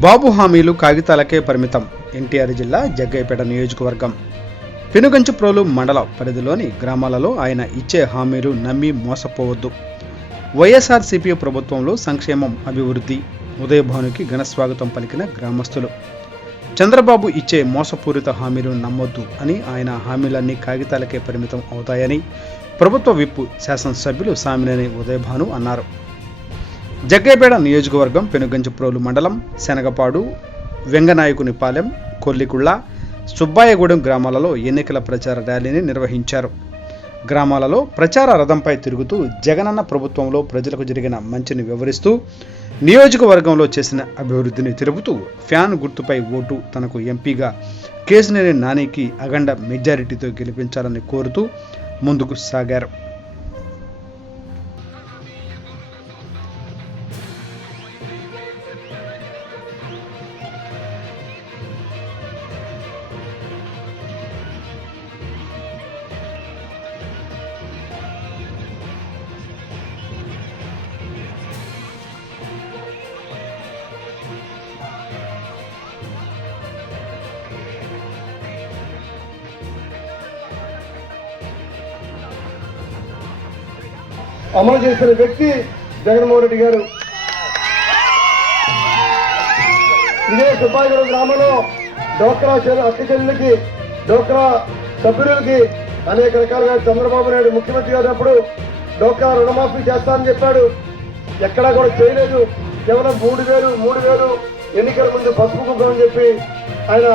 బాబు హామీలు కాగితాలకే పరిమితం. ఎన్టీఆర్ జిల్లా జగ్గయ్యపేట నియోజకవర్గం పెనుగంచిప్రోలు మండల పరిధిలోని గ్రామాలలో ఆయన ఇచ్చే హామీలు నమ్మి మోసపోవద్దు. వైఎస్ఆర్సీపీ ప్రభుత్వంలో సంక్షేమం, అభివృద్ధి, ఉదయభానుకి ఘనస్వాగతం పలికిన గ్రామస్తులు. చంద్రబాబు ఇచ్చే మోసపూరిత హామీలు నమ్మొద్దు అని, ఆయన హామీలన్నీ కాగితాలకే పరిమితం అవుతాయని ప్రభుత్వ విప్ శాసనసభ్యులు సామినేని ఉదయభాను అన్నారు. జగ్గయ్యపేట నియోజకవర్గం పెనుగంచిప్రోలు మండలం శనగపాడు, వెంగనాయకునిపాలెం, కొల్లికుళ్ళ, సుబ్బాయగూడెం గ్రామాలలో ఎన్నికల ప్రచార ర్యాలీని నిర్వహించారు. గ్రామాలలో ప్రచార రథంపై తిరుగుతూ జగనన్న ప్రభుత్వంలో ప్రజలకు జరిగిన మంచిని వివరిస్తూ, నియోజకవర్గంలో చేసిన అభివృద్ధిని తెలుపుతూ, ఫ్యాన్ గుర్తుపై ఓటు తనకు ఎంపీగా కేశినేని నానికి అఖండ మెజారిటీతో గెలిపించాలని కోరుతూ ముందుకు సాగారు. అమలు చేసిన వ్యక్తి జగన్మోహన్ రెడ్డి గారు. ఇదే సుబ్బాయిగూడెం గ్రామంలో డోక్రా అక్క చెల్లెలకి, డోక్రా సభ్యులకి అనేక రకాలుగా చంద్రబాబు నాయుడు ముఖ్యమంత్రి అయినప్పుడు డోక్రా రుణమాఫీ చేస్తానని చెప్పాడు. ఎక్కడా కూడా చేయలేదు. కేవలం 3,000 ఎన్నికల ముందు పసుపు కుంకుమని చెప్పి ఆయన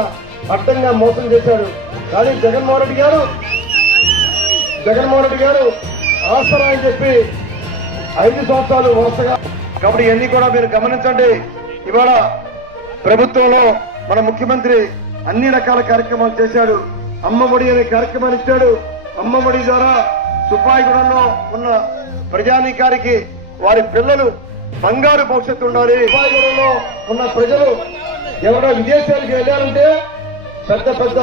అడ్డంగా మోసం చేశాడు. కానీ జగన్మోహన్ రెడ్డి గారు ఆసరా అని చెప్పి 5 సంవత్సరాలు వరుసగా. కాబట్టి ఇవన్నీ కూడా మీరు గమనించండి. ఇవాళ ప్రభుత్వంలో మన ముఖ్యమంత్రి అన్ని రకాల కార్యక్రమాలు చేశాడు. అమ్మఒడి అనే కార్యక్రమాన్ని ఇచ్చాడు. అమ్మఒడి ద్వారా సుబ్బాయిగూడెంలో ఉన్న ప్రజానీకారికి వారి పిల్లలు బంగారు భవిష్యత్తు ఉండాలి. సుబ్బాయిగూడెంలో ఉన్న ప్రజలు ఎవరో విదేశాలకు వెళ్ళారంటే పెద్ద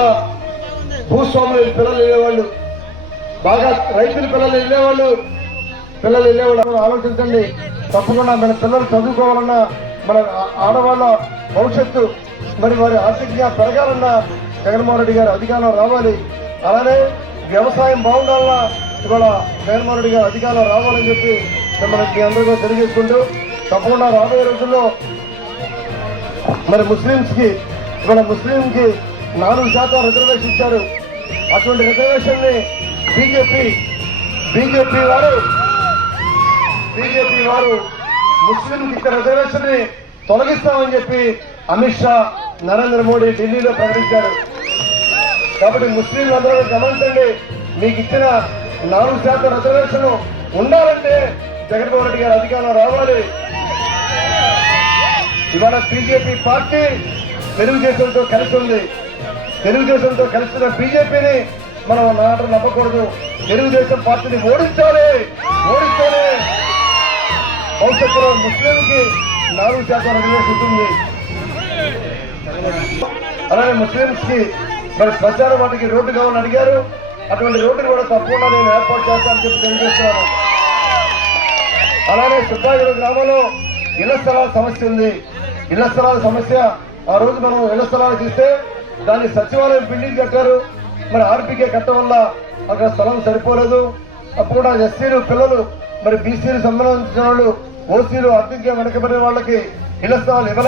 భూస్వాముల పిల్లలు వెళ్ళేవాళ్ళు, బాగా రైతుల పిల్లలు వెళ్ళేవాళ్ళు ఆలోచించండి. తప్పకుండా మన పిల్లలు చదువుకోవాలన్నా, మన ఆడవాళ్ళ భవిష్యత్తు మరి వారి ఆర్థికంగా పెరగాలన్నా జగన్మోహన్ రెడ్డి గారు అధికారంలో రావాలి. అలానే వ్యవసాయం బాగుండాలన్నా ఇవాళ జగన్మోహన్ రెడ్డి గారు అధికారంలో రావాలని చెప్పి మిమ్మల్ని మీ అందరికీ తెలియజేసుకుంటూ, తప్పకుండా రాబోయే రోజుల్లో మరి ముస్లింకి 4% రిజర్వేషన్ ఇచ్చారు. అటువంటి రిజర్వేషన్ ని బీజేపీ వారు ముస్లింకి ఇచ్చిన రిజర్వేషన్ ని తొలగిస్తామని చెప్పి అమిత్ షా, నరేంద్ర మోడీ ఢిల్లీలో ప్రకటించారు. కాబట్టి ముస్లింలు అందరూ గమనించండి. మీకు ఇచ్చిన 4% రిజర్వేషన్ ఉండాలంటే జగన్మోహన్ రెడ్డి గారు అధికారంలో రావాలి. ఇవాళ బీజేపీ పార్టీ తెలుగుదేశంతో కలిసి ఉంది. తెలుగుదేశంతో కలిసిన బీజేపీని మనం నాటలు నమ్మకూడదు. తెలుగుదేశం పార్టీని ఓడించాలి. భవిష్యత్తులో ముస్లింకి 4% రిజర్వేషన్ ఉంటుంది. అలానే ముస్లింస్ కి మరి ప్రచార వాటికి రోడ్డు కావాలని అడిగారు. అటువంటి రోడ్డుని కూడా తప్పకుండా నేను ఏర్పాటు చేస్తానని చెప్పి తెలియజేస్తున్నాను. అలానే సుబ్బాయిగూడెం గ్రామంలో ఇళ్ల స్థలాల సమస్య ఉంది. ఇళ్ల స్థలాల సమస్య ఆ రోజు మనం ఇళ్ల స్థలాలు తీస్తే దాన్ని సచివాలయం బిల్డింగ్ కట్టారు. మరి ఆర్పీకే కట్టడం వల్ల అక్కడ స్థలం సరిపోలేదు. అప్పుడు కూడా ఎస్సీలు పిల్లలు, మరి బీసీలు సంబంధించిన వాళ్ళు, ఓసీలు ఆర్థికంగా వెనకబడిన వాళ్ళకి ఇళ్ల స్థలాలు ఇవ్వలేదు.